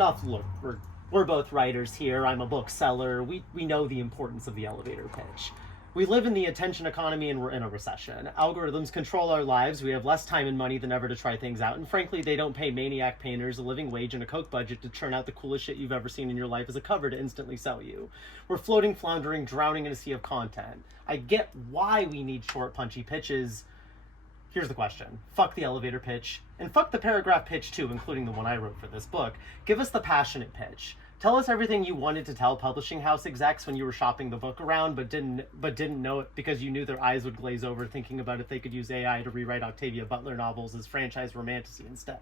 off, look, we're both writers here. I'm a bookseller. We know the importance of the elevator pitch. We live in the attention economy and we're in a recession. Algorithms control our lives. We have less time and money than ever to try things out. And frankly, they don't pay maniac painters a living wage and a Coke budget to churn out the coolest shit you've ever seen in your life as a cover to instantly sell you. We're floating, floundering, drowning in a sea of content. I get why we need short, punchy pitches. Here's the question. Fuck the elevator pitch. And fuck the paragraph pitch too, including the one I wrote for this book. Give us the passionate pitch. Tell us everything you wanted to tell publishing house execs when you were shopping the book around, but didn't know it because you knew their eyes would glaze over thinking about if they could use AI to rewrite Octavia Butler novels as franchise romantasy instead.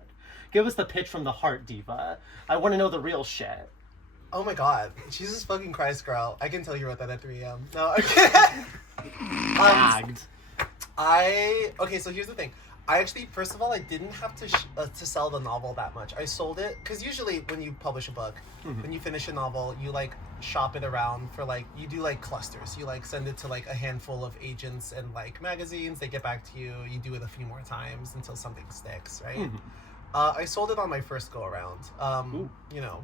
Give us the pitch from the heart, diva. I want to know the real shit. Oh my god. Jesus fucking Christ, girl. I can tell you wrote that at 3 a.m. No, okay. Gagged. Okay, so here's the thing. I actually, first of all, I didn't have to sell the novel that much. I sold it, because usually when you publish a book, when you finish a novel, you, like, shop it around for, like, you do, like, clusters. You, like, send it to, like, a handful of agents and, like, magazines. They get back to you. You do it a few more times until something sticks, right? I sold it on my first go-around. You know,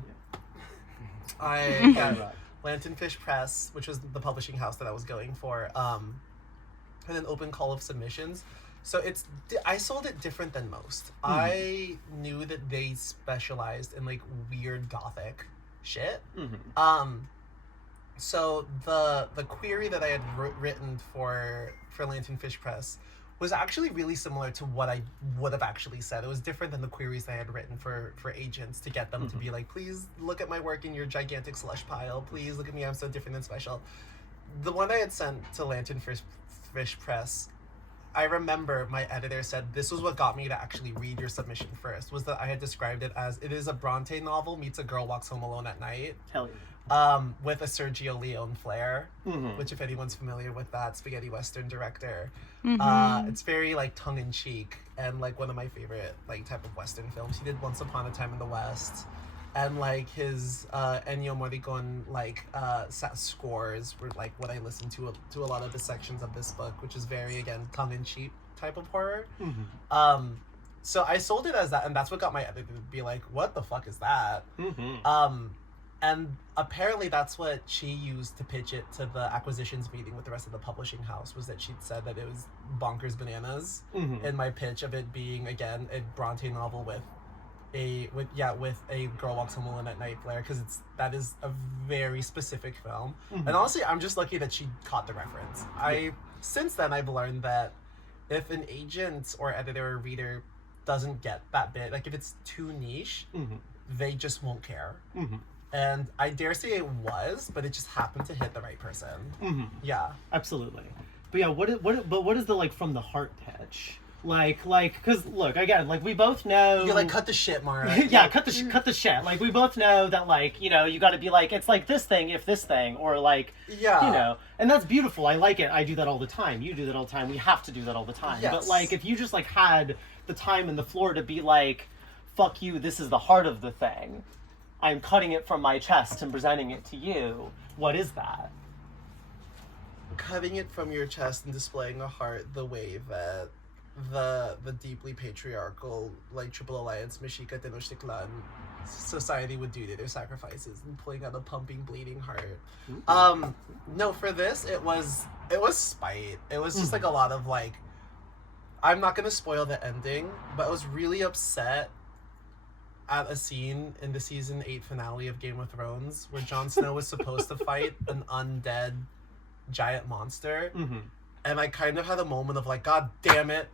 I got Lanternfish Press, which was the publishing house that I was going for, and an open call of submissions. So I sold it different than most. I knew that they specialized in like weird gothic shit. So the query that I had written for Lanternfish Press was actually really similar to what I would have actually said. It was different than the queries that I had written for agents to get them to be like, please look at my work in your gigantic slush pile. Please look at me. I'm so different and special. The one I had sent to Lanternfish Press, I remember my editor said this was what got me to actually read your submission first, was that I had described it as it is a Bronte novel meets A Girl Walks Home Alone at Night. Hell yeah. With a Sergio Leone flair, which if anyone's familiar with that spaghetti western director, it's very like tongue-in-cheek and like one of my favorite like type of western films. He did Once Upon a Time in the West, and like his Ennio Morricone like scores were like what I listened to a lot of the sections of this book, which is very again tongue-in-cheek type of horror. So I sold it as that, and that's what got my editor to be like, what the fuck is that? And apparently that's what she used to pitch it to the acquisitions meeting with the rest of the publishing house, was that she'd said that it was bonkers bananas in my pitch of it being again a Bronte novel with a Girl Walks Home Alone at Night flair, because that is a very specific film. And honestly, I'm just lucky that she caught the reference. Since then I've learned that if an agent or editor or reader doesn't get that bit, like if it's too niche, they just won't care. And I dare say it was, but it just happened to hit the right person. Yeah, absolutely. But yeah, what is the like from the heart pitch? Like, because look, again, like we both know. You're like, cut the shit, Mara. Yeah, cut the shit. Like we both know that, like, you know, you got to be like, it's like this thing, if this thing, or like, yeah, you know, and that's beautiful. I like it. I do that all the time. You do that all the time. We have to do that all the time. Yes. But like, if you just like had the time and the floor to be like, fuck you, this is the heart of the thing. I'm cutting it from my chest and presenting it to you. What is that? Cutting it from your chest and displaying a heart the way that the deeply patriarchal, like, Triple Alliance Mexica Tenochtitlan society would do to their sacrifices, and pulling out a pumping, bleeding heart. No, for this, it was spite. It was just, like, a lot of, like, I'm not gonna spoil the ending, but I was really upset at a scene in the season 8 finale of Game of Thrones where Jon Snow was supposed to fight an undead giant monster. And I kind of had a moment of like, God damn it,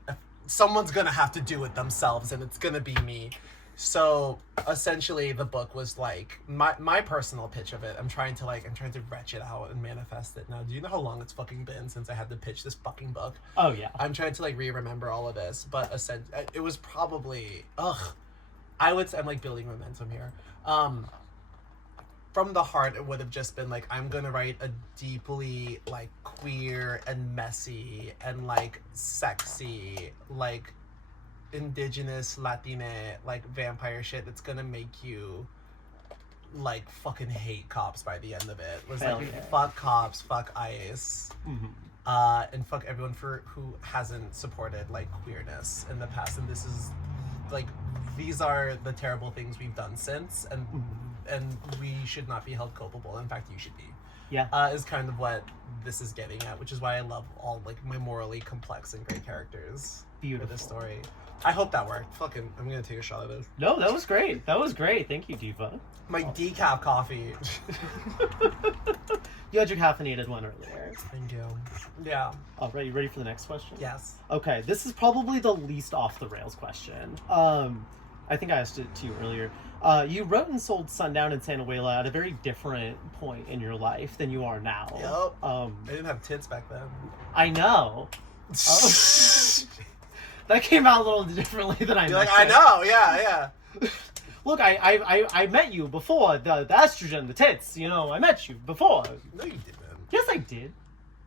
someone's gonna have to do it themselves and it's gonna be me. So essentially the book was like my personal pitch of it. I'm trying to retch it out and manifest it now. Do you know how long it's fucking been since I had to pitch this fucking book? Oh yeah. I'm trying to like remember all of this, but it was probably I would say I'm like building momentum here. From the heart, it would have just been like, I'm gonna write a deeply like queer and messy and like sexy, like indigenous Latine like vampire shit that's gonna make you like fucking hate cops by the end of it. It was Hell like, yeah. Fuck cops, fuck ICE, and fuck everyone who hasn't supported like queerness in the past. And this is like these are the terrible things we've done since, and we should not be held culpable. In fact, you should be. Yeah. Is kind of what this is getting at, which is why I love all like my morally complex and great characters for this story. I hope that worked. Fucking, I'm gonna take a shot of this. No, that was great. That was great. Thank you, Diva. My decaf coffee. You had your caffeinated one earlier. Thank you. Yeah. All right, you ready for the next question? Yes. Okay, this is probably the least off the rails question. I think I asked it to you earlier. You wrote and sold Sundown and Santanuela at a very different point in your life than you are now. Yep. I didn't have tits back then. I know. That came out a little differently than I meant. I know, yeah. Look, I met you before the estrogen, the tits. You know, I met you before. No, you didn't. Yes, I did.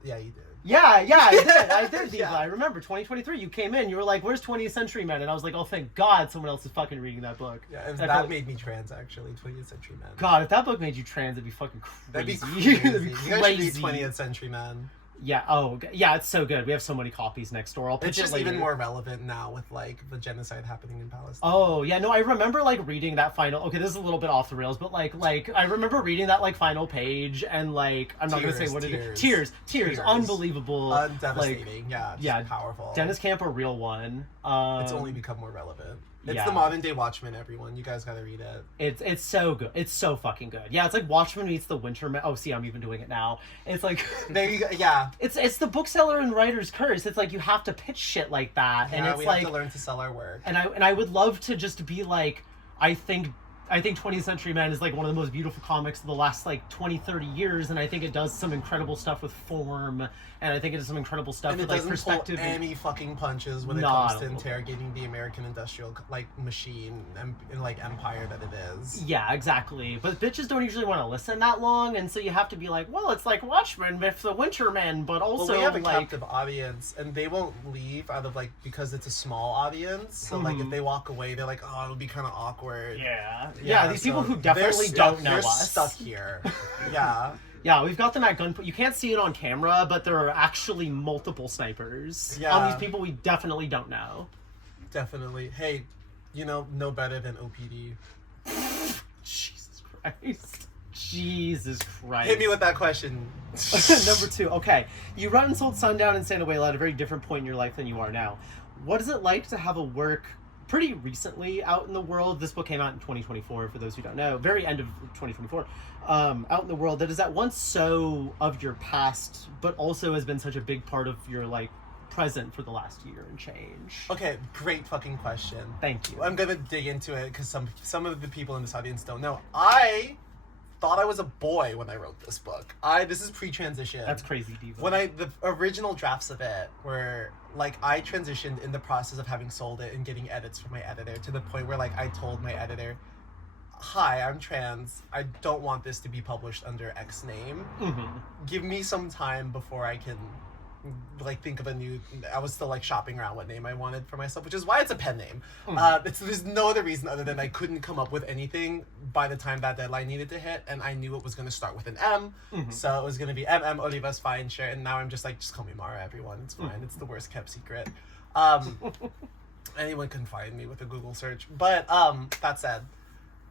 Yeah, you did. Yeah, I did, Diva. Yeah. I remember 2023. You came in. You were like, "Where's 20th Century Men?" And I was like, "Oh, thank God, someone else is fucking reading that book." Yeah, and that made me trans. Actually, 20th Century Men. God, if that book made you trans, it'd be fucking crazy. That'd be crazy. That'd be You guys should read 20th Century Men. Yeah. Oh, yeah. It's so good. We have so many copies next door. I'll pitch It's it just later. even more relevant now with like the genocide happening in Palestine. Oh yeah, no, I remember like reading that final. Okay, this is a little bit off the rails, but like I remember reading that like final page and like I'm not gonna say what it is. Tears, unbelievable, devastating. Like, yeah, powerful. Dennis Camp, a real one. It's only become more relevant. It's yeah. the modern day Watchmen. Everyone, you guys gotta read it. It's so good. It's so fucking good. Yeah, it's like Watchmen meets the Winterman. Oh, see, I'm even doing it now. It's like there you go. Yeah. It's the bookseller and writer's curse. It's like you have to pitch shit like that, and it's we like have to learn to sell our work. And I would love to just be like, I think 20th Century Men is like one of the most beautiful comics of the last like 20-30 years, and I think it does some incredible stuff with form, and I think it does some incredible stuff with like perspective. Pull any fucking punches when it comes to interrogating the American industrial like machine and like empire that it is. Yeah, exactly. But bitches don't usually want to listen that long, and so you have to be like, well, it's like Watchmen with the Wintermen, but also we have a like captive audience, and they won't leave out of like because it's a small audience. So like if they walk away, they're like, oh, it'll be kind of awkward. Yeah, these people who definitely don't know us. They're stuck here. Yeah. Yeah, we've got them at gunpoint. You can't see it on camera, but there are actually multiple snipers on these people we definitely don't know. Definitely. Hey, no better than OPD. Jesus Christ. Jesus Christ. Hit me with that question. Number 2. Okay. You wrote and sold Sundown and Santanuela at a very different point in your life than you are now. What is it like to have a work pretty recently out in the world? This book came out in 2024, for those who don't know. Very end of 2024. Out in the world that is at once so of your past, but also has been such a big part of your, like, present for the last year and change. Okay, great fucking question. Thank you. I'm gonna dig into it, because some of the people in this audience don't know. I thought I was a boy when I wrote this book. This is pre-transition. That's crazy, Diva. When the original drafts of it were, like, I transitioned in the process of having sold it and getting edits from my editor to the point where, like, I told my editor, hi, I'm trans. I don't want this to be published under X name. Mm-hmm. Give me some time before I can, like, think of a new... I was still, like, shopping around what name I wanted for myself, which is why it's a pen name. Mm-hmm. There's no other reason other than I couldn't come up with anything by the time that deadline needed to hit, and I knew it was going to start with an M, so it was going to be MM Olivas, fine, sure, and now I'm just like, just call me Mara, everyone, it's fine, it's the worst kept secret. Anyone can find me with a Google search, but that said,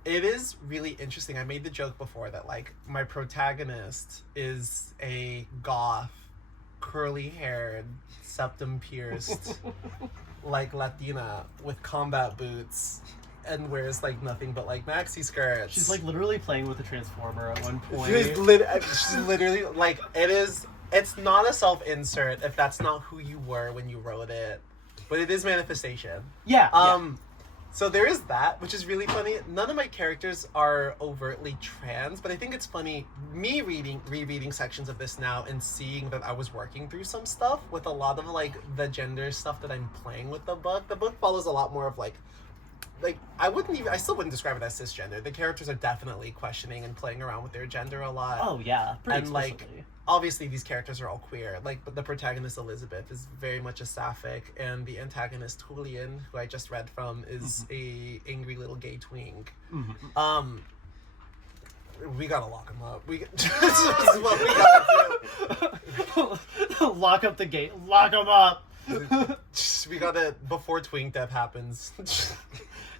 it is really interesting. I made the joke before that, like, my protagonist is a goth, curly-haired, septum-pierced, like, Latina with combat boots and wears, like, nothing but, like, maxi skirts. She's, like, literally playing with a transformer at one point. She's literally, like, it's not a self-insert if that's not who you were when you wrote it, but it is manifestation. Yeah. So there is that, which is really funny. None of my characters are overtly trans, but I think it's funny, me rereading sections of this now and seeing that I was working through some stuff with a lot of, like, the gender stuff that I'm playing with the book. The book follows a lot more of, like, I still wouldn't describe it as cisgender. The characters are definitely questioning and playing around with their gender a lot. Oh, yeah. Pretty and, like, explicitly. obviously these characters are all queer. Like, but the protagonist, Elizabeth, is very much a sapphic, and the antagonist, Julian, who I just read from, is a angry little gay twink. We gotta lock him up. This is what we gotta do. Lock up the gate. Lock him up. We gotta, before twink death happens.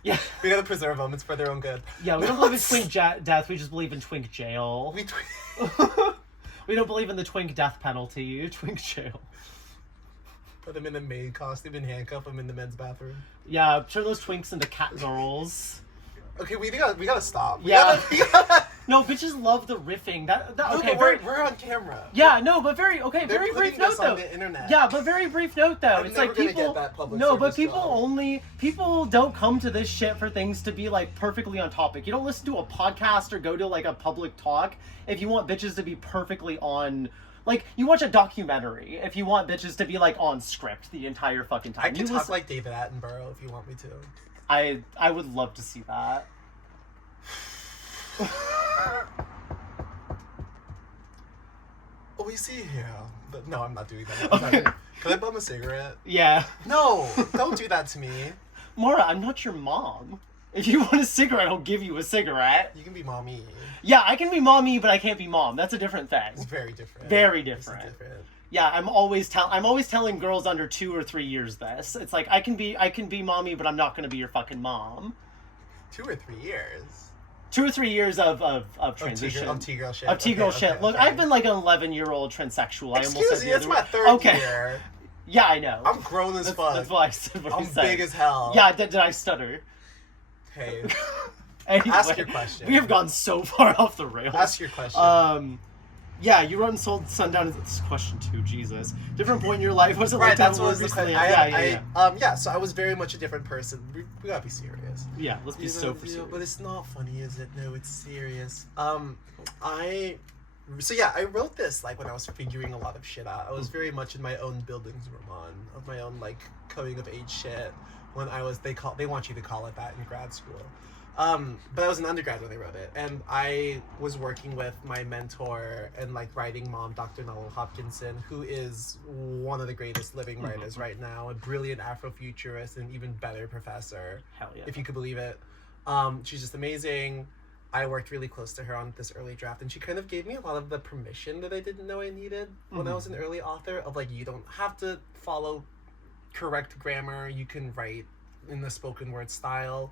Yeah. We gotta preserve them. It's for their own good. Yeah, we don't believe in twink death. We just believe in twink jail. We don't believe in the twink death penalty. Twink jail. Put them in a maid costume and handcuff them in the men's bathroom. Yeah, turn those twinks into cat girls. Okay, we gotta stop. We Yeah. gotta... No, bitches love the riffing. That No, okay. but we're on camera. Yeah, no, but very They're very brief putting note this though. on the internet. Yeah, but very brief note though. I'm It's never like gonna people get that public no, but service job. people don't come to this shit for things to be like perfectly on topic. You don't listen to a podcast or go to like a public talk if you want bitches to be perfectly on. Like, you watch a documentary if you want bitches to be, like, on script the entire fucking time. I can talk like David Attenborough if you want me to. I would love to see that. Oh, we see here. But no, I'm not doing that. Okay. Can I bum a cigarette? Yeah. No, don't do that to me. Maura, I'm not your mom. If you want a cigarette, I'll give you a cigarette. You can be mommy. Yeah, I can be mommy, but I can't be mom. That's a different thing. It's very different. Very different. It's different. Yeah, I'm always telling girls under 2 or 3 years this. It's like I can be mommy, but I'm not gonna be your fucking mom. 2 or 3 years. 2 or 3 years of transition. Of T-girl shit. Of T-girl shit. Okay, Look, okay. I've been like an 11-year-old transsexual. Excuse me, it's my third year. Yeah, I know. I'm grown as fuck. That's why I said what I I'm said. big as hell. Yeah, did I stutter? Hey, Anyway, ask your question. We have gone so far off the rails. Ask your question. Yeah, you wrote and sold Sundown. This is question 2, Jesus. Different point in your life. Was it Right, like that's that what was the question. Yeah. So I was very much a different person. We gotta be serious. Yeah, let's be so serious. But it's not funny, is it? No, it's serious. I wrote this like when I was figuring a lot of shit out. I was very much in my own Bildungsroman of my own like coming of age shit. When I was, they want you to call it that in grad school. But I was an undergrad when I wrote it, and I was working with my mentor and like writing mom, Dr. Noel Hopkinson, who is one of the greatest living writers right now, a brilliant Afrofuturist, and even better professor. Hell yeah. If you could believe it. She's just amazing. I worked really close to her on this early draft, and she kind of gave me a lot of the permission that I didn't know I needed when I was an early author, of like, you don't have to follow correct grammar, you can write in the spoken word style.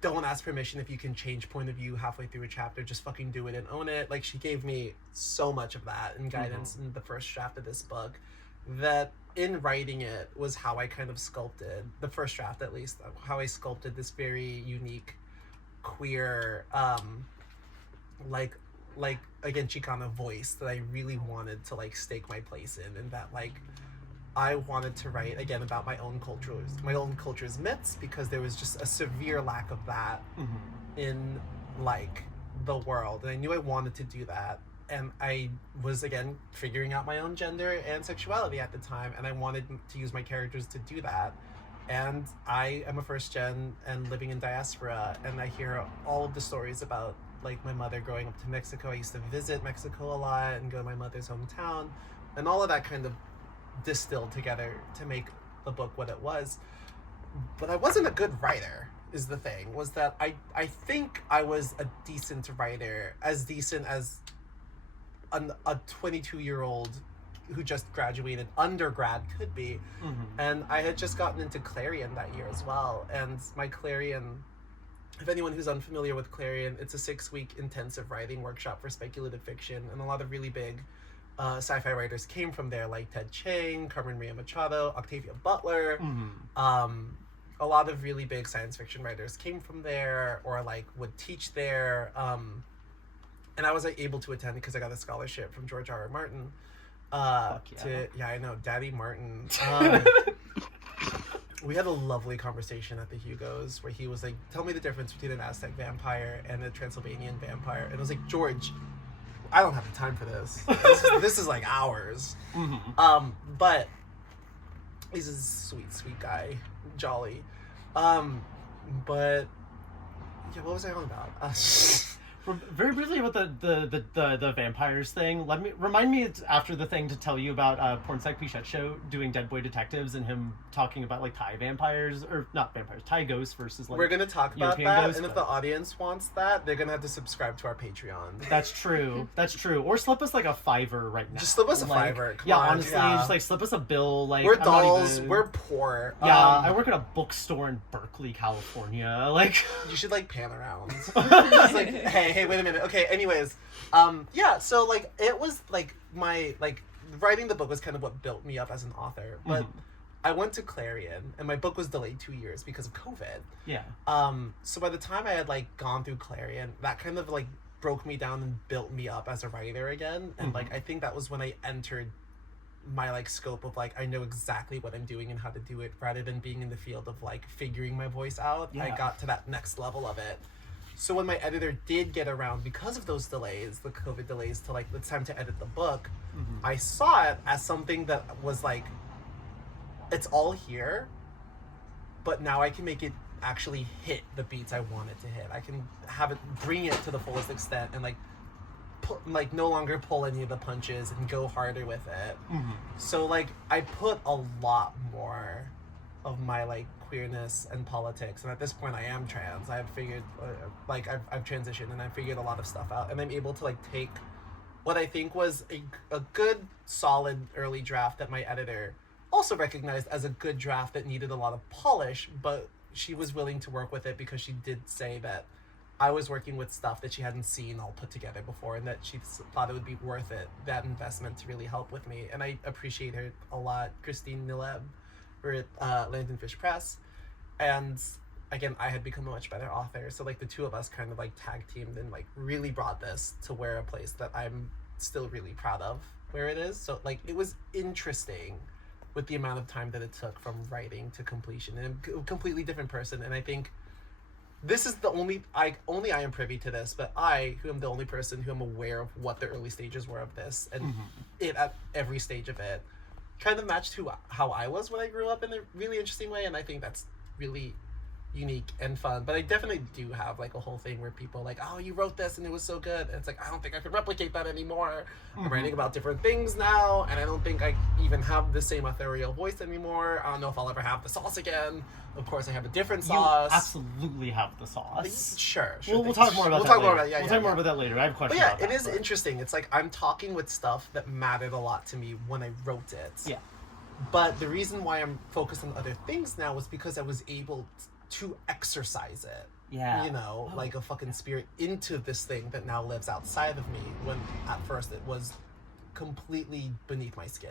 Don't ask permission if you can change point of view halfway through a chapter. Just fucking do it and own it. Like, she gave me so much of that and guidance in the first draft of this book, that in writing it was how I kind of sculpted, the first draft at least, how I sculpted this very unique queer like again Chicana voice that I really wanted to like stake my place in, and that like I wanted to write again about my own culture's myths, because there was just a severe lack of that in like the world, and I knew I wanted to do that, and I was again figuring out my own gender and sexuality at the time, and I wanted to use my characters to do that. And I am a first gen and living in diaspora, and I hear all of the stories about like my mother growing up to Mexico. I used to visit Mexico a lot and go to my mother's hometown, and all of that kind of distilled together to make the book what it was. But I wasn't a good writer, is the thing, was that I think I was a decent writer, as decent as a 22-year-old who just graduated undergrad could be. And I had just gotten into Clarion that year as well, and my Clarion, if anyone who's unfamiliar with Clarion, it's a 6-week intensive writing workshop for speculative fiction, and a lot of really big sci-fi writers came from there, like Ted Chiang, Carmen Maria Machado, Octavia Butler. A lot of really big science fiction writers came from there, or like would teach there, and I was like, able to attend because I got a scholarship from George R.R. Martin. I know, Daddy Martin. We had a lovely conversation at the Hugos where he was like, tell me the difference between an Aztec vampire and a Transylvanian vampire. And I was like, George, I don't have the time for this. This is like hours. But he's a sweet guy. Jolly. But yeah, what was I on about? Very briefly about the vampires thing. Remind me after the thing to tell you about Pornsec Pichette show doing Dead Boy Detectives and him talking about like Thai vampires or not vampires, Thai ghosts versus like we're gonna talk about European that, ghosts, and if the audience wants that, they're gonna have to subscribe to our Patreon. That's true. That's true. Or slip us like a $5 right now. Just slip us a like, $5. Come yeah, on, honestly, yeah. just like slip us a bill. Like We're I'm not dolls. even- We're poor. Yeah, I work at a bookstore in Berkeley, California. Like you should like pan around. Just like, hey, wait a minute. Okay, anyways, yeah. So like, it was like my like writing the book was kind of what built me up as an author. But I went to Clarion, and my book was delayed 2 years because of COVID. yeah. So by the time I had like gone through Clarion, that kind of like broke me down and built me up as a writer again. And like I think that was when I entered my like scope of like I know exactly what I'm doing and how to do it, rather than being in the field of like figuring my voice out. Yeah. I got to that next level of it. So when my editor did get around, because of those delays, the COVID delays, to like it's time to edit the book, I saw it as something that was like, it's all here, but now I can make it actually hit the beats I want it to hit. I can have it, bring it to the fullest extent, and like no longer pull any of the punches and go harder with it. So like I put a lot more of my like queerness and politics, and at this point I am trans. I've figured like I've transitioned and I've figured a lot of stuff out, and I'm able to like take what I think was a good solid early draft that my editor also recognized as a good draft that needed a lot of polish, but she was willing to work with it because she did say that I was working with stuff that she hadn't seen all put together before, and that she thought it would be worth it, that investment, to really help with me. And I appreciate her a lot. Christine Nileb, we're at Lanternfish Press, and again, I had become a much better author, so like the two of us kind of like tag teamed and like really brought this to where a place that I'm still really proud of where it is. So like it was interesting with the amount of time that it took from writing to completion, and a completely different person. And I think this is the only I am privy to this, but I, who am the only person who am aware of what the early stages were of this, and it at every stage of it kind of matched how I was when I grew up in a really interesting way, and I think that's really unique and fun. But I definitely do have like a whole thing where people are like, oh, you wrote this and it was so good, and it's like, I don't think I could replicate that anymore. I'm writing about different things now, and I don't think I even have the same authorial voice anymore. I don't know if I'll ever have the sauce again. Of course I have a different sauce. You absolutely have the sauce. Sure. We'll talk more about that later. We'll talk more about that later. I have a question But yeah, about that. it is interesting. It's like I'm talking with stuff that mattered a lot to me when I wrote it. Yeah. But the reason why I'm focused on other things now was because I was able to exercise it. Yeah. You know, like a fucking spirit into this thing that now lives outside of me, when at first it was completely beneath my skin.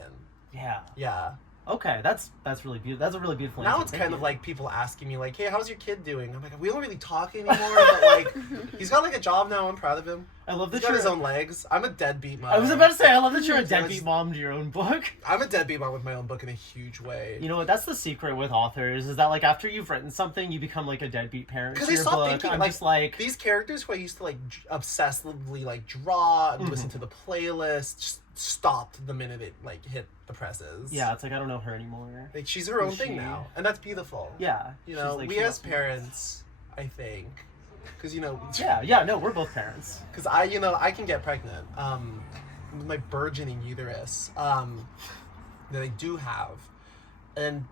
Yeah. Yeah. Okay, that's really beautiful. That's a really beautiful Now answer. it's Thank kind you. of like people asking me like, hey, how's your kid doing? I'm like, we don't really talk anymore, but like he's got like a job now. I'm proud of him. I love that He's got his you're. own legs. I'm a deadbeat mom. I was about to say, I love that you're a Yeah, deadbeat it's- mom to your own book. I'm a deadbeat mom with my own book in a huge way. You know what? That's the secret with authors, is that like after you've written something, you become like a deadbeat parent to Because I your stopped book. thinking, I'm like, just like, these characters who I used to like obsessively like draw and listen to the playlist just stopped the minute it like hit the presses. yeah, it's like I don't know her anymore. Like she's her own Is thing she- now, and that's beautiful. Yeah, You she's know, like, we she as loves me. parents, I think, because you know, Yeah, no, we're both parents. because I can get pregnant. With my burgeoning uterus, that I do have, and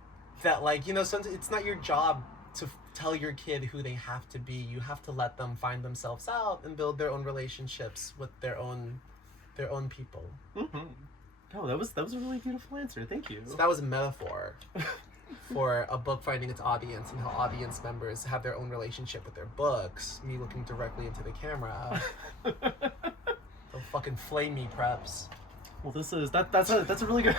that like sometimes it's not your job to tell your kid who they have to be. You have to let them find themselves out and build their own relationships with their own people. Oh, that was a really beautiful answer. Thank you. So that was a metaphor for a book finding its audience, and how audience members have their own relationship with their books. Me looking directly into the camera. Don't fucking flame me, preps. Well, that's a really good.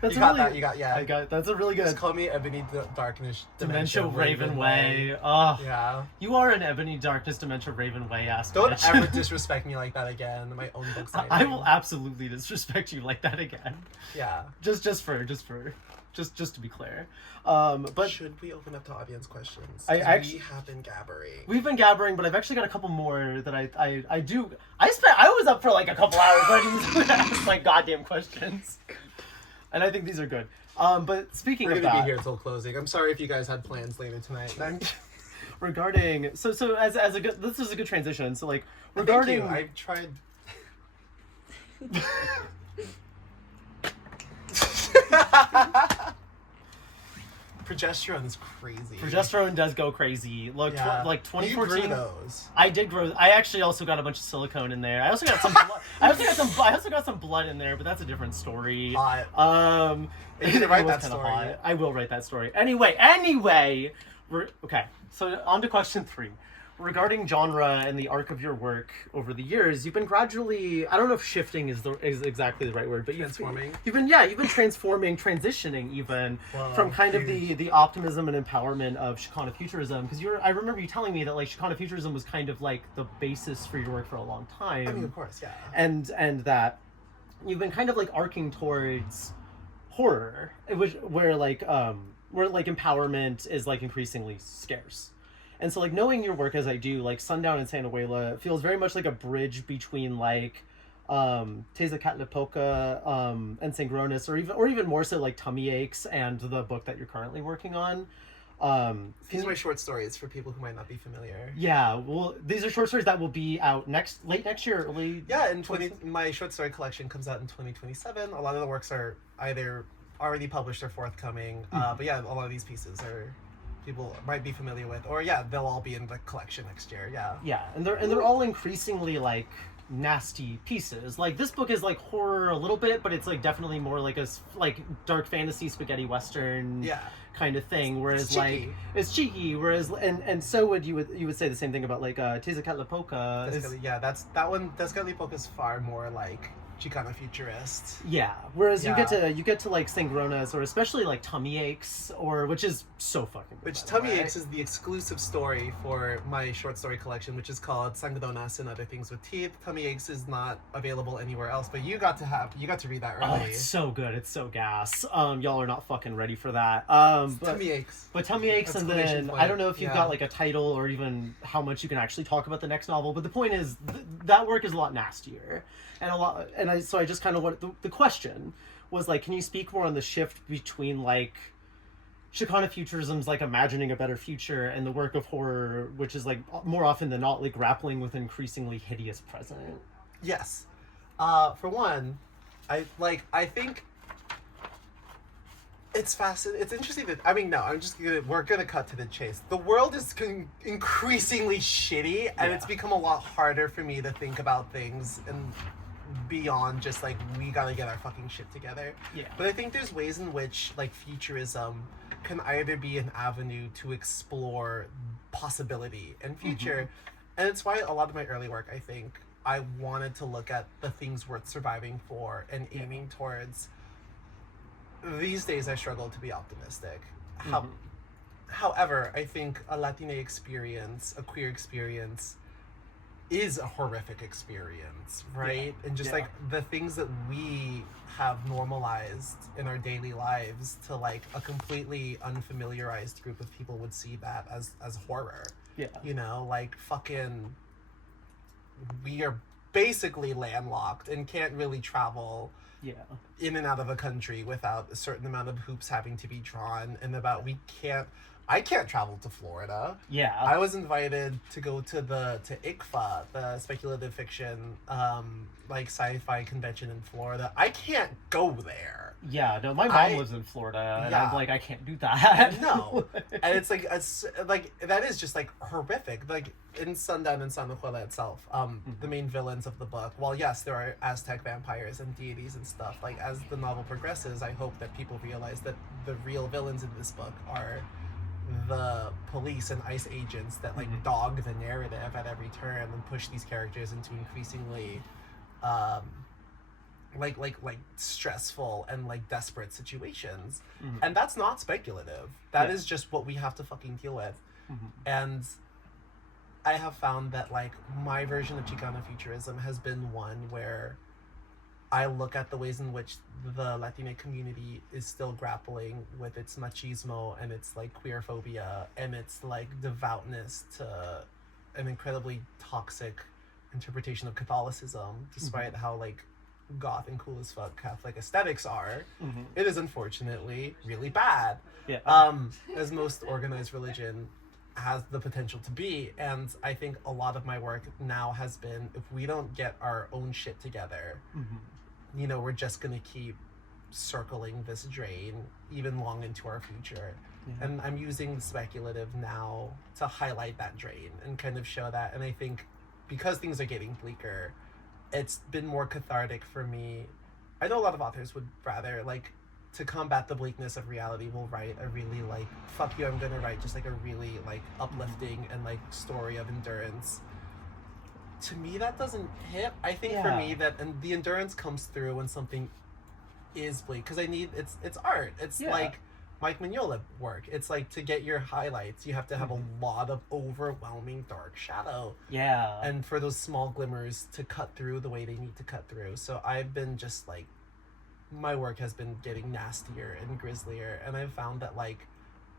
That's You a got really, that, you got, yeah. I got that's a really good. Just call me Ebony Darkness Dementia Raven Way. Oh, Yeah. you are an Ebony Darkness Dementia Raven Way ass Don't bitch. ever disrespect me like that again. My own book signing. I will absolutely disrespect you like that again. Yeah. Just to be clear. But Should we open up to audience questions? I 'Cause actually- we have been gabbering. we've been gabbering, but I've actually got a couple more that I do. I was up for like a couple hours writing these like goddamn questions, and I think these are good. But speaking We're of gonna that, be here until closing. I'm sorry if you guys had plans later tonight. regarding so as a good, this is a good transition. So like regarding Thank you. I've tried. Progesterone is crazy. Progesterone does go crazy. Look, like 2014. You grew those. I did grow. I actually also got a bunch of silicone in there. I also got some. I also got some blood in there, but that's a different story. Hot. You need to write that story. Hot. I will write that story. Anyway, okay. So on to question 3. Regarding genre and the arc of your work over the years, you've been gradually, I don't know if shifting is exactly the right word, but you've been transforming, transitioning even from kind of the optimism and empowerment of Chicana futurism, because I remember you telling me that like Chicana futurism was kind of like the basis for your work for a long time. I mean, of course, yeah. And that you've been kind of like arcing towards horror, where empowerment is like increasingly scarce. And so, like, knowing your work as I do, like, Sundown and Santahuela feels very much like a bridge between, like, Tezcatlipoca and Sangronis, or even more so, like, Tummy Aches and the book that you're currently working on. These are my short stories for people who might not be familiar. Yeah, well, these are short stories that will be out late next year, early... Yeah, my short story collection comes out in 2027. A lot of the works are either already published or forthcoming. But yeah, a lot of these pieces are... people might be familiar with, or they'll all be in the collection next year. Yeah, and they're all increasingly like nasty pieces. Like this book is like horror a little bit, but it's like definitely more like a like dark fantasy spaghetti western kind of thing, whereas it's cheeky, whereas and so you would say the same thing about like Tezcatlipoca. That one. Tezcatlipoca is far more like Chicana futurist. Yeah. Whereas you get to like Sangronas, or especially like Tummy Aches, which is so fucking good. Tummy Aches is the exclusive story for my short story collection, which is called Sangodonas and Other Things with Teeth. Tummy Aches is not available anywhere else, but you got to read that early. Oh, it's so good. It's so gas. Y'all are not fucking ready for that. Tummy Aches. But Tummy Aches, and then I don't know if you've got like a title or even how much you can actually talk about the next novel, but the point is that work is a lot nastier. And I just kind of want the question was like, can you speak more on the shift between like Chicana futurism's like imagining a better future and the work of horror, which is like more often than not like grappling with increasingly hideous present? Yes. For one, I think it's fascinating. It's interesting that we're gonna cut to the chase. The world is increasingly shitty, and it's become a lot harder for me to think about things and beyond just like we gotta get our fucking shit together. Yeah. But I think there's ways in which like futurism can either be an avenue to explore possibility and future, and it's why a lot of my early work, I think, I wanted to look at the things worth surviving for and aiming towards. These days I struggle to be optimistic. However, I think a Latina experience, a queer experience, is a horrific experience, right? And just like the things that we have normalized in our daily lives to like a completely unfamiliarized group of people would see that as horror. Yeah. You know, like fucking we are basically landlocked and can't really travel in and out of a country without a certain amount of hoops having to be drawn, and I can't travel to Florida. Yeah. I was invited to go to ICFA, the speculative fiction like sci-fi convention in Florida. I can't go there. Yeah, no, my mom lives in Florida, and I'm like, I can't do that. No. And it's like that is just like horrific. Like in Sundown and Santahuela itself, the main villains of the book, while yes, there are Aztec vampires and deities and stuff, like as the novel progresses, I hope that people realize that the real villains in this book are the police and ICE agents that like dog the narrative at every turn and push these characters into increasingly like stressful and like desperate situations. And that's not speculative. That is just what we have to fucking deal with. And I have found that like my version of Chicana futurism has been one where I look at the ways in which the Latina community is still grappling with its machismo and its like queer phobia and its like devoutness to an incredibly toxic interpretation of Catholicism, despite how like goth and cool as fuck Catholic aesthetics are. It is unfortunately really bad. As most organized religion has the potential to be. And I think a lot of my work now has been, if we don't get our own shit together, you know, we're just gonna keep circling this drain even long into our future. And I'm using the speculative now to highlight that drain and kind of show that. And I think because things are getting bleaker, it's been more cathartic for me. I know a lot of authors would rather, like, to combat the bleakness of reality, will write a really, like, fuck you, I'm gonna write just, like, a really, like, uplifting and, like, story of endurance. To me, that doesn't hit. I think for me that, and the endurance comes through when something is bleak, because I need, it's art. It's like Mike Mignola work. It's like, to get your highlights, you have to have a lot of overwhelming dark shadow. And for those small glimmers to cut through the way they need to cut through. So I've been just, like, my work has been getting nastier and grislier, and I've found that, like,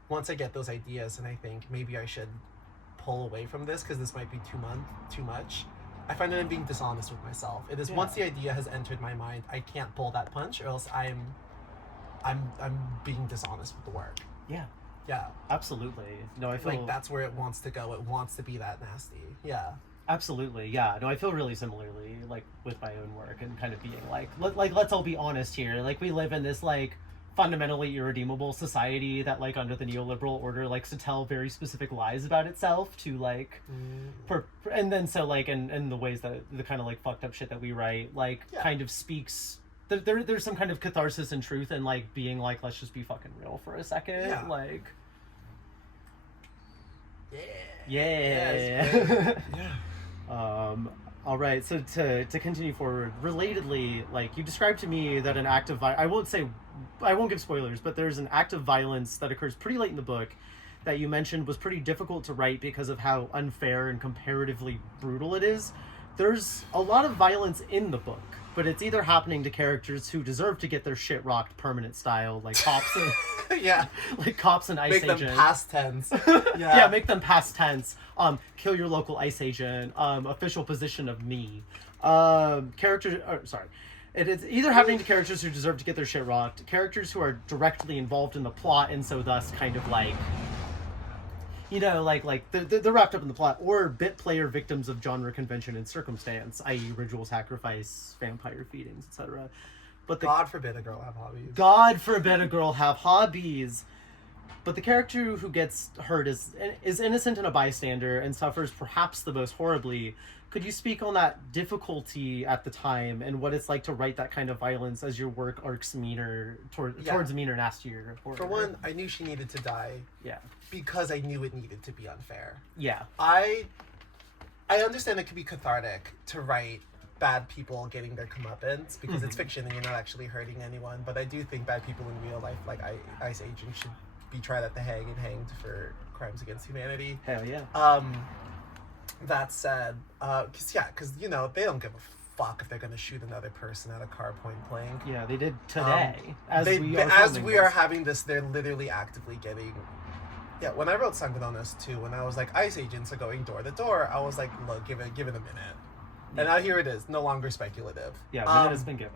once I get those ideas and I think maybe I should pull away from this because this might be too much, I find that I'm being dishonest with myself. It is once the idea has entered my mind, I can't pull that punch, or else I'm being dishonest with the work. Yeah, absolutely. No, I feel like that's where it wants to go. It wants to be that nasty. Absolutely, yeah. No, I feel really similarly, like, with my own work, and kind of being like, let's all be honest here. Like, we live in this, like, fundamentally irredeemable society that, like, under the neoliberal order, likes to tell very specific lies about itself to, like, and then so, like, and the ways that the kind of, like, fucked up shit that we write, like, kind of speaks. There's some kind of catharsis and truth in, like, being like, let's just be fucking real for a second, like. All right, so to continue forward, relatedly, like, you described to me that an act of I won't give spoilers, but there's an act of violence that occurs pretty late in the book that you mentioned was pretty difficult to write because of how unfair and comparatively brutal it is. There's a lot of violence in the book, but it's either happening to characters who deserve to get their shit rocked permanent style, like cops and like cops and ice agents. Make them past tense. Make them past tense. Kill your local ice agent. Official position of me. It is either happening to characters who deserve to get their shit rocked, characters who are directly involved in the plot and so thus kind of like, you know, like they're wrapped up in the plot, or bit player victims of genre convention and circumstance, i.e. ritual sacrifice, vampire feedings, etc. But God forbid a girl have hobbies. God forbid a girl have hobbies. But the character who gets hurt is innocent and a bystander and suffers perhaps the most horribly. Could you speak on that difficulty at the time and what it's like to write that kind of violence as your work arcs meaner towards meaner, nastier horror? For one, I knew she needed to die. Because I knew it needed to be unfair. I understand it could be cathartic to write bad people getting their comeuppance because it's fiction and you're not actually hurting anyone. But I do think bad people in real life, like ice agents, should be tried at the Hague and hanged for crimes against humanity. Hell yeah. That said, because you know, they don't give a fuck if they're gonna shoot another person at a car point blank. Yeah, they did today. As we are having this, they're literally actively getting. Yeah, when I wrote Sanguinones too, when I was like, ice agents are going door to door, I was like, look, give it a minute. And now here it is, no longer speculative. Yeah, a minute has been given.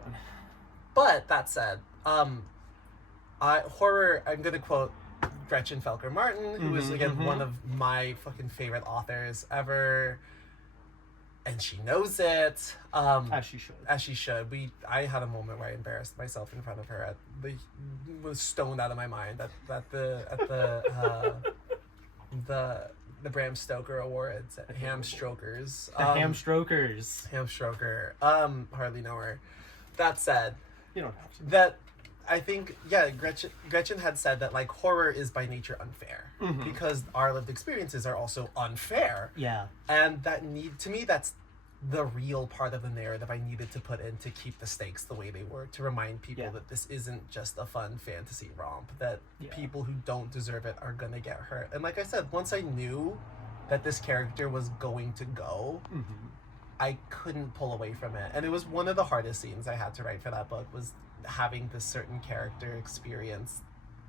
But that said, horror, I'm gonna quote Gretchen Felker Martin, who is again one of my fucking favorite authors ever, and she knows it. As she should. I had a moment where I embarrassed myself in front of her. Was stoned out of my mind at the Bram Stoker Awards at Hamstrokers. Hamstroker. Hardly know her. That said, you don't have to. That I think, Gretchen had said that, like, horror is by nature unfair because our lived experiences are also unfair. And to me, that's the real part of the narrative I needed to put in to keep the stakes the way they were, to remind people that this isn't just a fun fantasy romp, that people who don't deserve it are gonna get hurt. And like I said, once I knew that this character was going to go, I couldn't pull away from it. And it was one of the hardest scenes I had to write for that book, was having this certain character experience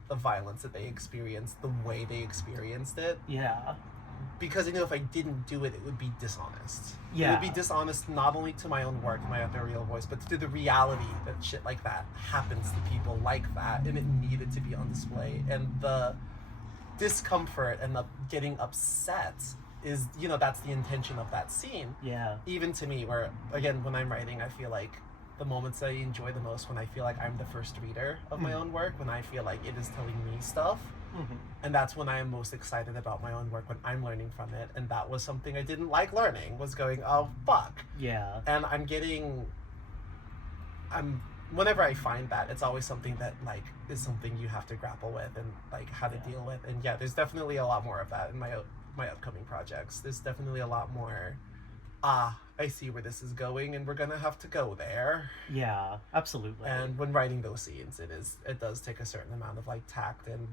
the violence that they experienced the way they experienced it. Because I knew if I didn't do it, it would be dishonest. It would be dishonest not only to my own work and my authorial voice, but to the reality that shit like that happens to people like that, and it needed to be on display. And discomfort and the getting upset is, you know, that's the intention of that scene. Yeah. Even to me, where, again, when I'm writing, I feel like the moments I enjoy the most when I feel like I'm the first reader of my own work, when I feel like it is telling me stuff. And that's when I am most excited about my own work, when I'm learning from it. And that was something I didn't like learning, was going, oh, fuck. Yeah. And whenever I find that, it's always something that, like, is something you have to grapple with and, like, how to deal with. And yeah, there's definitely a lot more of that in my upcoming projects. There's definitely a lot more, I see where this is going and we're gonna have to go there. Yeah, absolutely. And when writing those scenes, it does take a certain amount of, like, tact and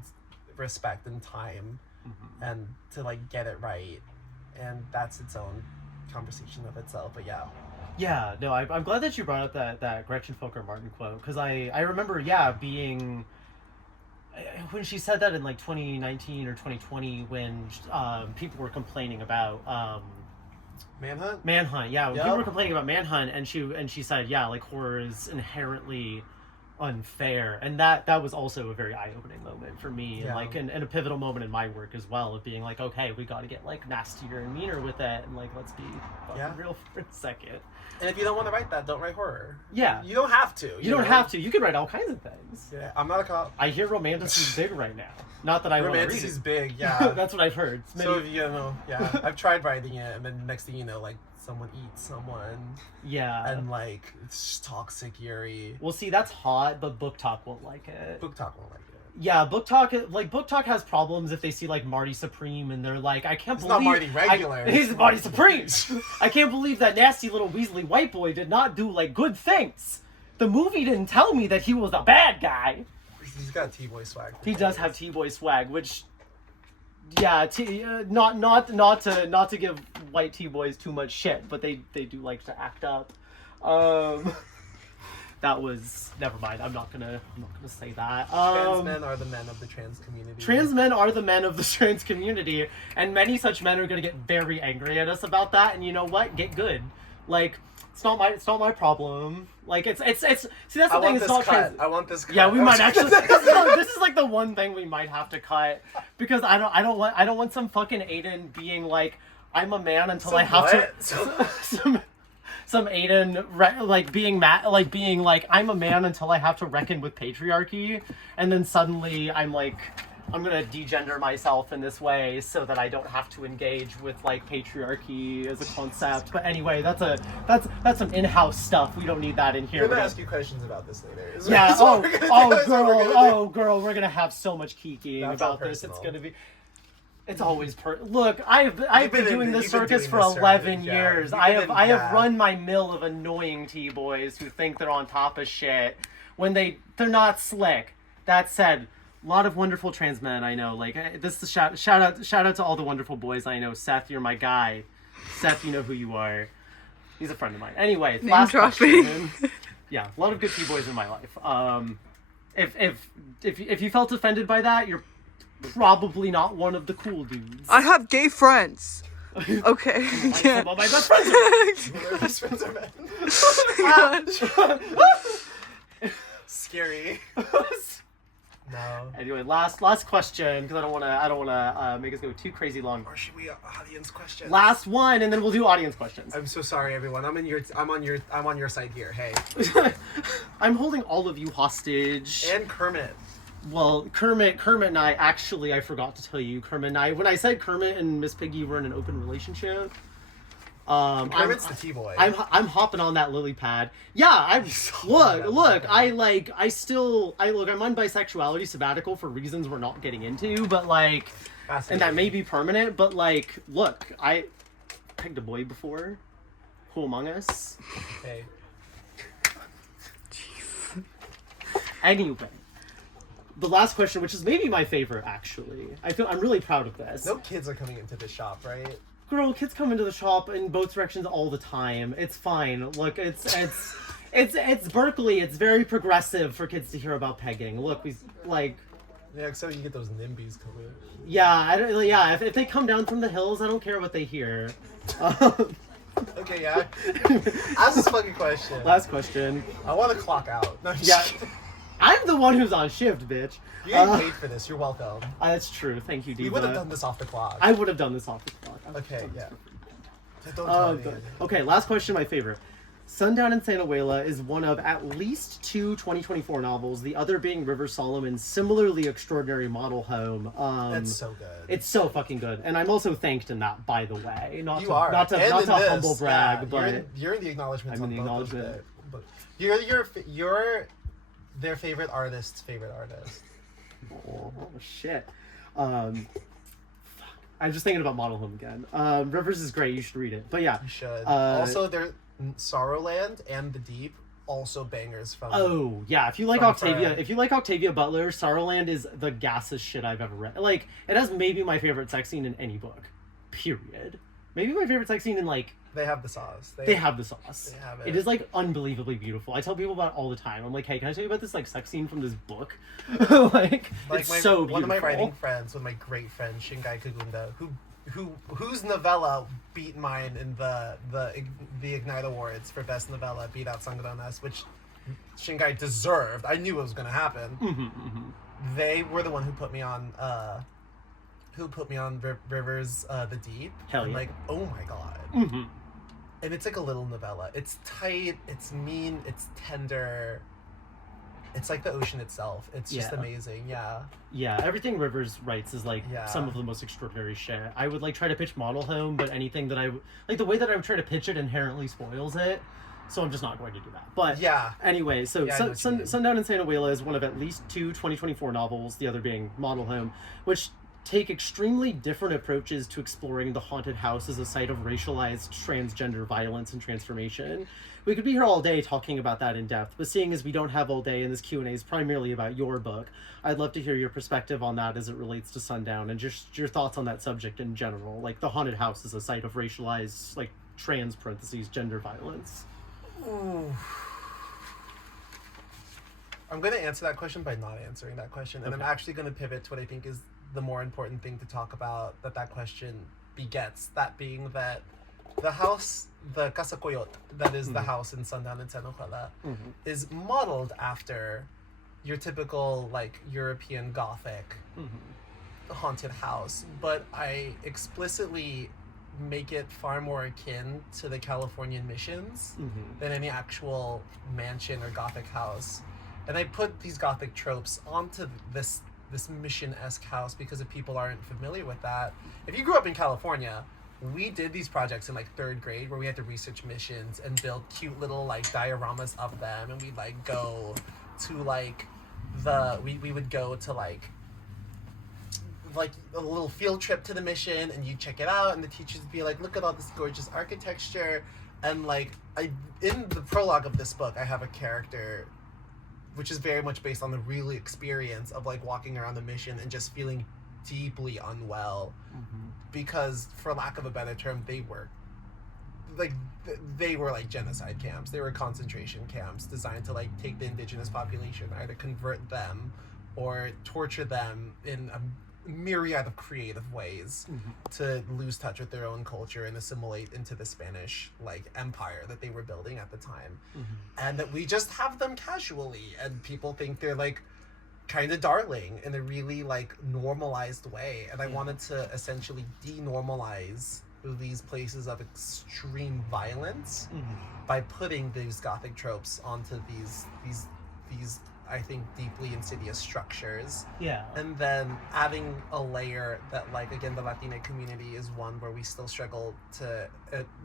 respect and time and to, like, get it right. And that's its own conversation of itself. But yeah, no, I'm glad that you brought up that Gretchen Folker Martin quote, because I remember being, when she said that in like 2019 or 2020, when people were complaining about Manhunt, yeah, when people were complaining about Manhunt, and she said, yeah, like, horror is inherently unfair, and that was also a very eye-opening moment for me, and like and a pivotal moment in my work as well, of being like, okay, we got to get, like, nastier and meaner with it, and, like, let's be fucking real for a second. And if you don't want to write that, don't write horror. Yeah, you don't have to. You don't have to. You can write all kinds of things. Yeah, I'm not a cop. I hear romanticism is big right now. Not that I want to read it. Romanticism is big. Yeah, that's what I've heard. So if you know, I've tried writing it, and then next thing you know, like, someone eats someone. Yeah. And, like, it's just toxic, eerie. Well, see, that's hot, but Book Talk won't like it. Book Talk won't like it. Yeah, Book Talk has problems if they see, like, Marty Supreme, and they're like, I can't believe... It's not Marty Regular. He's Marty Supreme! I can't believe that nasty little Weasley white boy did not do, like, good things. The movie didn't tell me that he was a bad guy. He's got T-boy swag. He does have T-boy swag, which... Yeah, not to give white T-boys too much shit, but they do like to act up. That was, never mind. I'm not gonna say that. Trans men are the men of the trans community. Trans men are the men of the trans community, and many such men are gonna get very angry at us about that. And you know what? Get good. Like, it's not my problem. Like, it's see, that's the thing. It's not trans. I want this cut. Yeah, we might actually. This is like the one thing we might have to cut, because I don't want some fucking Aiden being like, I'm a man until I have to. Some Aiden being mad, like, being like, I'm a man until I have to reckon with patriarchy, and then suddenly I'm like, I'm gonna degender myself in this way so that I don't have to engage with, like, patriarchy as a concept. But anyway, that's some in-house stuff. We don't need that in here. We're gonna ask you questions about this later. Yeah. Girl, we're gonna have so much kikiing about this. It's gonna be. It's always Look, I've been doing this circus for 11 years. I have run my mill of annoying T-boys who think they're on top of shit when they're not slick. That said, a lot of wonderful trans men I know. Like, this is a shout out to all the wonderful boys I know. Seth, you're my guy. Seth, you know who you are. He's a friend of mine. Anyway, last question. Yeah, a lot of good T-boys in my life. If you felt offended by that, you're probably not one of the cool dudes. I have gay friends. Okay. Yeah. Some of my best friends are men. My best friends are men. Oh Scary. No. Anyway, last question, because I don't want to make us go too crazy long. Or should we audience questions? Last one, and then we'll do audience questions. I'm so sorry, everyone. I'm on your side here. Hey. I'm holding all of you hostage. And Kermit. Well, Kermit and I, actually, I forgot to tell you, Kermit and I, when I said Kermit and Miss Piggy were in an open relationship, Kermit's the T-boy. I'm hopping on that lily pad. Yeah, I'm I'm on bisexuality sabbatical for reasons we're not getting into, but, like, and that may be permanent, but, like, look, I pegged a boy before. Who among us? Hey. Anyway. The last question, which is maybe my favorite, actually. I'm really proud of this. No kids are coming into the shop, right? Girl, kids come into the shop in both directions all the time. It's fine. Look, it's Berkeley. It's very progressive for kids to hear about pegging. Look, we like. Yeah, except you get those NIMBYs coming. Yeah, if they come down from the hills, I don't care what they hear. Okay, yeah. Ask this fucking question. Last question. I want to clock out. No, yeah. I'm the one who's on shift, bitch. You getting paid for this. You're welcome. That's true. Thank you, Diva. We would have done this off the clock. I would have done this off the clock. Okay, yeah. Don't tell me. Okay, last question, my favorite. Sundown in Sanahuela is one of at least 2 2024 novels, the other being River Solomon's similarly extraordinary model home. That's so good. It's so fucking good. And I'm also thanked in that, by the way. Not to humble brag, but... You're in the acknowledgements I'm in the acknowledgement. But you're their favorite artist's favorite artist. Oh, shit. I'm just thinking about Model Home again. Rivers is great. You should read it. But yeah. You should. Also, their Sorrowland and The Deep, also bangers from... Oh, yeah. If you like Octavia Butler, Sorrowland is the gassest shit I've ever read. Like, it has maybe my favorite sex scene in any book. Period. Maybe my favorite sex scene in, like... They have the sauce. They have the sauce. They have it. It is, like, unbelievably beautiful. I tell people about it all the time. I'm like, hey, can I tell you about this, like, sex scene from this book? like it's so beautiful. One of my writing friends, my great friend, Shingai Kagunda, whose novella beat mine in the Ignite Awards for Best Novella, beat out Sangodonas, which Shingai deserved. I knew it was going to happen. They were the one who put me on... Rivers The Deep. Hell yeah. Like, oh my god. And it's like a little novella. It's tight, it's mean, it's tender. It's like the ocean itself. It's just amazing. Yeah, everything Rivers writes is like some of the most extraordinary shit. I would like try to pitch Model Home, but anything that like the way that I would try to pitch it inherently spoils it. So I'm just not going to do that. But anyway, so Sundown in Sanahuela is one of at least 2 2024 novels, the other being Model Home, which take extremely different approaches to exploring the haunted house as a site of racialized transgender violence and transformation. We could be here all day talking about that in depth, but seeing as we don't have all day and this Q&A is primarily about your book, I'd love to hear your perspective on that as it relates to Sundown and just your thoughts on that subject in general, like the haunted house as a site of racialized, like, trans parentheses, gender violence. Ooh. I'm going to answer that question by not answering that question, and I'm actually going to pivot to what I think is the more important thing to talk about that question begets, that being that the house, the Casa Coyote, that is the house in Sundown in Sanahuela, is modeled after your typical, like, European Gothic haunted house, but I explicitly make it far more akin to the Californian missions than any actual mansion or Gothic house. And I put these Gothic tropes onto this mission-esque house because if people aren't familiar with that, if you grew up in California, we did these projects in like 3rd grade where we had to research missions and build cute little like dioramas of them, and we'd like go to like we would go to like a little field trip to the mission, and you check it out, and the teachers would be like, look at all this gorgeous architecture. And like in the prologue of this book, I have a character which is very much based on the real experience of like walking around the mission and just feeling deeply unwell because, for lack of a better term, they were like genocide camps. They were concentration camps designed to like take the indigenous population, either convert them or torture them in a myriad of creative ways to lose touch with their own culture and assimilate into the Spanish like empire that they were building at the time. And that we just have them casually, and people think they're like kind of darling in a really like normalized way. And I wanted to essentially denormalize these places of extreme violence by putting these Gothic tropes onto these I think deeply insidious structures. And then adding a layer that, like, again, the Latina community is one where we still struggle to,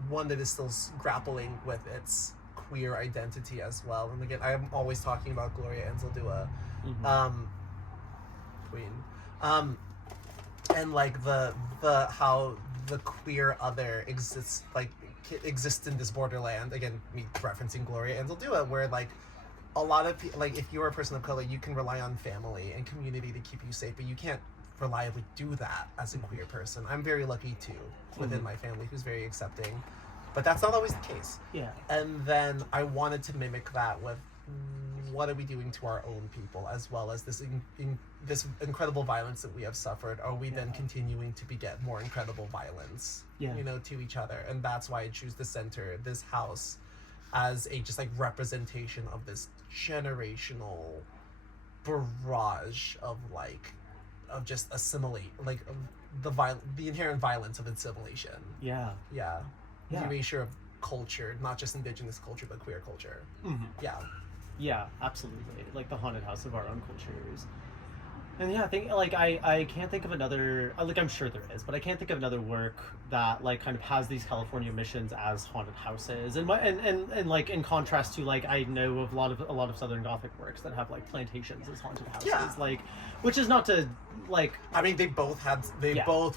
one that is still grappling with its queer identity as well. And again, I'm always talking about Gloria Anzaldúa, queen. And like the how the queer other exists in this borderland. Again, me referencing Gloria Anzaldúa, where like a lot of people, like, if you're a person of color, you can rely on family and community to keep you safe, but you can't reliably do that as a queer person. I'm very lucky too, within my family, who's very accepting, but that's not always the case. And then I wanted to mimic that with what are we doing to our own people, as well as this this incredible violence that we have suffered. Are we then continuing to beget more incredible violence, you know, to each other? And that's why I choose to center this house as a just like representation of this generational barrage of just assimilate, like the inherent violence of assimilation. Yeah. Yeah. Yeah. The erasure of culture, not just indigenous culture, but queer culture. Mm-hmm. Yeah. Yeah, absolutely. Like the haunted house of our own cultures. And yeah, I think like I can't think of another, like I'm sure there is, but I can't think of another work that like kind of has these California missions as haunted houses. And like in contrast to like I know of a lot of Southern Gothic works that have like plantations as haunted houses. Yeah. Like, which is not to like, I mean, they both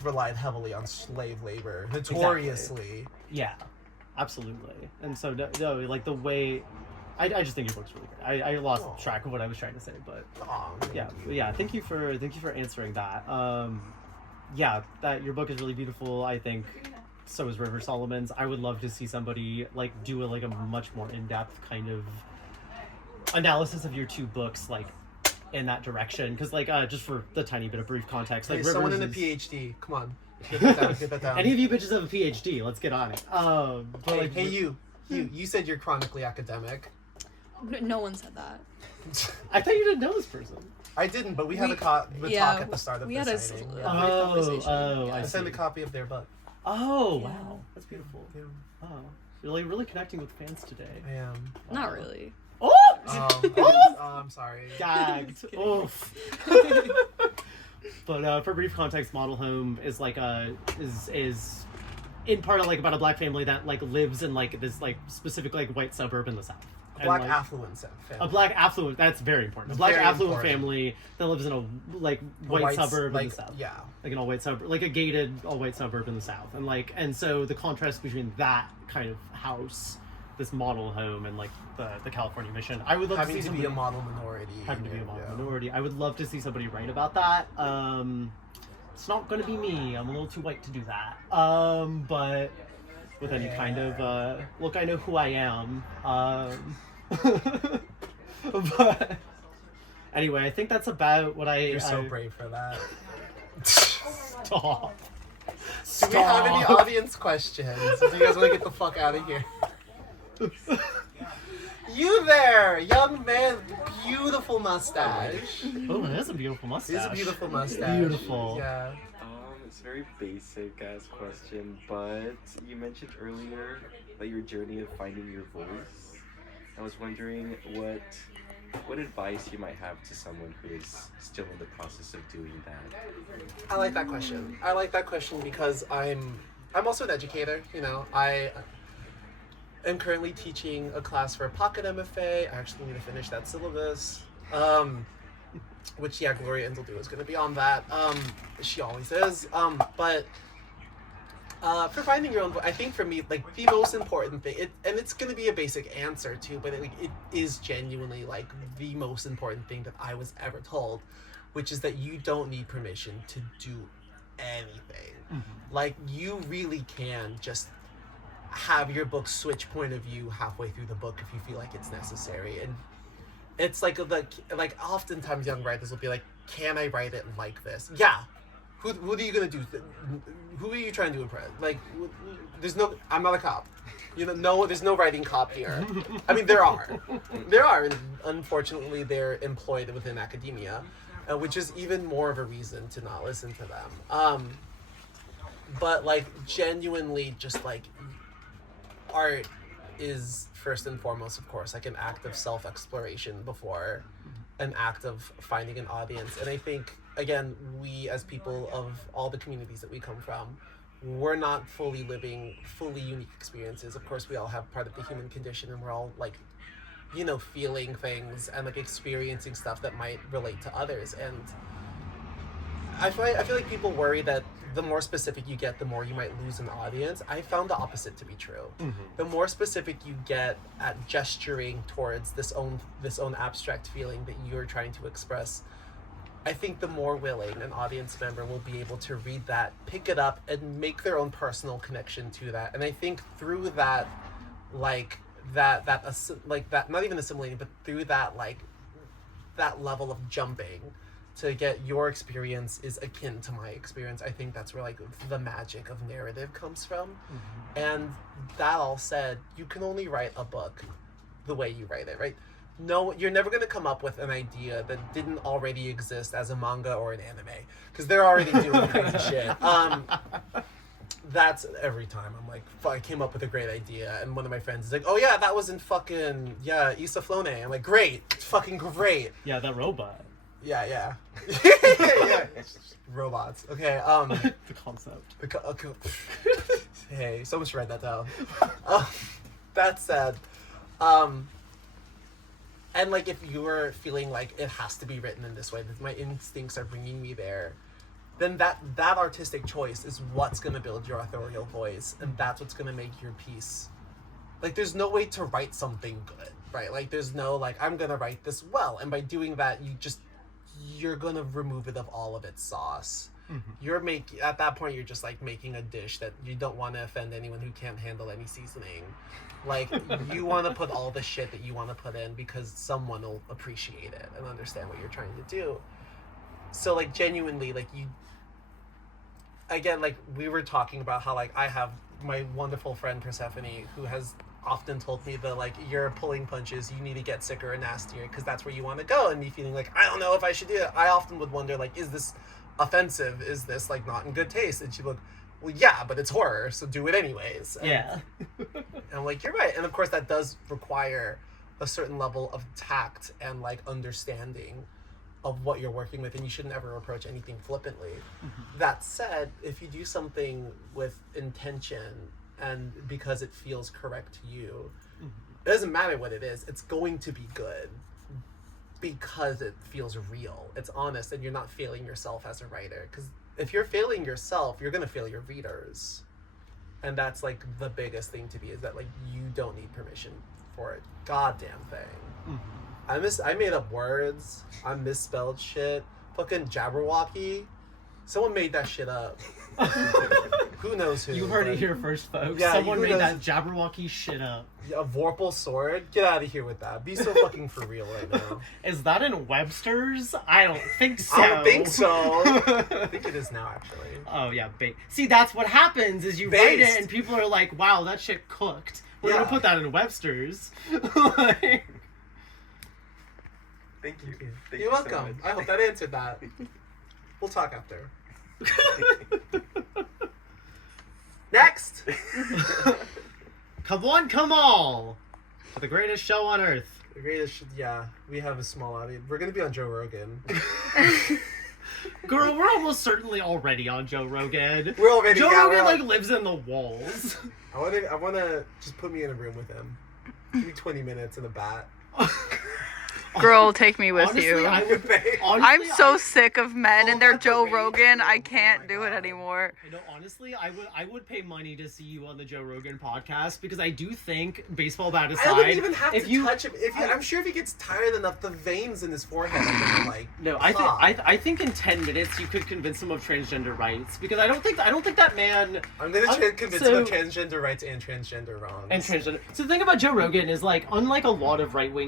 relied heavily on slave labor, notoriously. Exactly. Yeah, absolutely. And so no, like the way, I just think your book's really great. I lost track of what I was trying to say, but yeah. Thank you for answering that. Yeah, that your book is really beautiful. I think so is River Solomon's. I would love to see somebody like do a much more in-depth kind of analysis of your two books, like in that direction. Because like just for the tiny bit of brief context, like Rivers someone in a PhD. Come on, get that down. Any of you bitches have a PhD? Let's get on it. But hey, you said you're chronically academic. No one said that. I thought you didn't know this person. I didn't, but we had a talk at the start of the signing. I sent a copy of their book. Oh, wow. That's beautiful. Yeah. Oh, you're really connecting with fans today. I am. Not really. Oh! I'm sorry. Gagged. Oof. But for brief context, Model Home is like is in part like about a black family that like lives in like this like specific like white suburb in the South. Black affluent family. A black affluent, that's very important. A black affluent family that lives in a like white suburb in the South. Yeah. Like an all white suburb, like a gated all white suburb in the South. And so the contrast between that kind of house, this model home, and like the California mission. I would love having to see be a model minority. Having to be a model minority. I would love to see somebody write about that. It's not gonna be me. I'm a little too white to do that. But with any kind of look, I know who I am. But anyway, I think that's about what You're so brave for that. Stop. Do we have any audience questions? Do you guys want to get the fuck out of here? You there, young man, beautiful mustache. Oh, that's a beautiful mustache. It is a beautiful mustache. Beautiful. Yeah. It's a very basic ass question, but you mentioned earlier about your journey of finding your voice. I was wondering what advice you might have to someone who is still in the process of doing that. I like that question. I like that question because I'm also an educator. You know, I am currently teaching a class for a pocket MFA. I actually need to finish that syllabus. Which Gloria Indeldu is going to be on that. She always is. But for finding your own voice, I think for me, like the most important thing, and it's going to be a basic answer too, but it is genuinely like the most important thing that I was ever told, which is that you don't need permission to do anything. Mm-hmm. Like you really can just have your book switch point of view halfway through the book if you feel like it's necessary. And it's like oftentimes young writers will be like, can I write it like this? Yeah. Who are you gonna do? Who are you trying to impress? Like, I'm not a cop. You know, no, there's no writing cop here. I mean, there are, and unfortunately, they're employed within academia, which is even more of a reason to not listen to them. But like, genuinely, just like, art is first and foremost, of course, like an act of self-exploration before an act of finding an audience. And I think, again, we as people of all the communities that we come from, we're not fully living fully unique experiences. Of course, we all have part of the human condition, and we're all like, you know, feeling things and like experiencing stuff that might relate to others. And I feel like people worry that the more specific you get, the more you might lose an audience. I found the opposite to be true. Mm-hmm. The more specific you get at gesturing towards this own abstract feeling that you're trying to express, I think the more willing an audience member will be able to read that, pick it up, and make their own personal connection to that. And I think through that, that not even assimilating, but through that, like, that level of jumping to get your experience is akin to my experience. I think that's where like the magic of narrative comes from. Mm-hmm. And that all said, you can only write a book the way you write it, right? no, you're never gonna come up with an idea that didn't already exist as a manga or an anime, because they're already doing crazy shit. That's every time I'm like, I came up with a great idea, and one of my friends is like, oh yeah, that was in fucking Isaflone. I'm like, great, it's fucking great. Yeah, that robot. Yeah, yeah. Yeah. Robots. Okay, The concept. Hey, someone should write that down. That said, and like if you were feeling like it has to be written in this way, that my instincts are bringing me there, then that artistic choice is what's going to build your authorial voice, and that's what's going to make your piece. Like, there's no way to write something good, right? Like, there's no, like, I'm going to write this well, and by doing that, you're going to remove it of all of its sauce. Mm-hmm. At that point, you're just, like, making a dish that you don't want to offend anyone who can't handle any seasoning. Like, you want to put all the shit that you want to put in because someone will appreciate it and understand what you're trying to do. So, like, genuinely, like, again, like, we were talking about how, like, I have my wonderful friend Persephone, who has often told me that, like, you're pulling punches, you need to get sicker and nastier because that's where you want to go, and me feeling like, I don't know if I should do it. I often would wonder, like, is this offensive? Is this, like, not in good taste? And she'd look, well, yeah, but it's horror, so do it anyways. And, Yeah. and I'm like, you're right. And of course that does require a certain level of tact and, like, understanding of what you're working with, and you shouldn't ever approach anything flippantly. Mm-hmm. That said, if you do something with intention and because it feels correct to you, mm-hmm. It doesn't matter what it is, it's going to be good because it feels real, it's honest, and you're not failing yourself as a writer. Because if you're failing yourself, you're going to fail your readers. And that's, like, the biggest thing to me, is that, like, you don't need permission for a goddamn thing. Mm-hmm. I made up words. I misspelled shit. Fucking Jabberwocky. Someone made that shit up. Who knows who? You heard it here first, folks. Yeah, Someone made that Jabberwocky shit up. A Vorpal sword? Get out of here with that. Be so fucking for real right now. Is that in Webster's? I don't think so. I don't think so. I think it is now, actually. Oh, yeah. See, that's what happens, is you write it and people are like, wow, that shit cooked. We're going to put that in Webster's. Like... Thank you. You're welcome. So I hope that answered that. We'll talk after. Next! Come on, come all! For the greatest show on earth. The greatest, yeah. We have a small audience. We're gonna be on Joe Rogan. Girl, we're almost certainly already on Joe Rogan. We're already. Joe Rogan, like, lives in the walls. I wanna just put me in a room with him. Give me 20 minutes and a bat. Girl, take me with Honestly, you. I'm so sick of men and their Joe Rogan. I can't do it anymore. You know, honestly, I would pay money to see you on the Joe Rogan podcast, because I do think, baseball bat aside, I wouldn't even have to touch him. I'm sure if he gets tired enough, the veins in his forehead are gonna, like, no, I think in 10 minutes you could convince him of transgender rights, because I don't think that man. I'm gonna convince him of transgender rights and transgender wrongs. And transgender. So the thing about Joe Rogan is, like, unlike a lot of right wing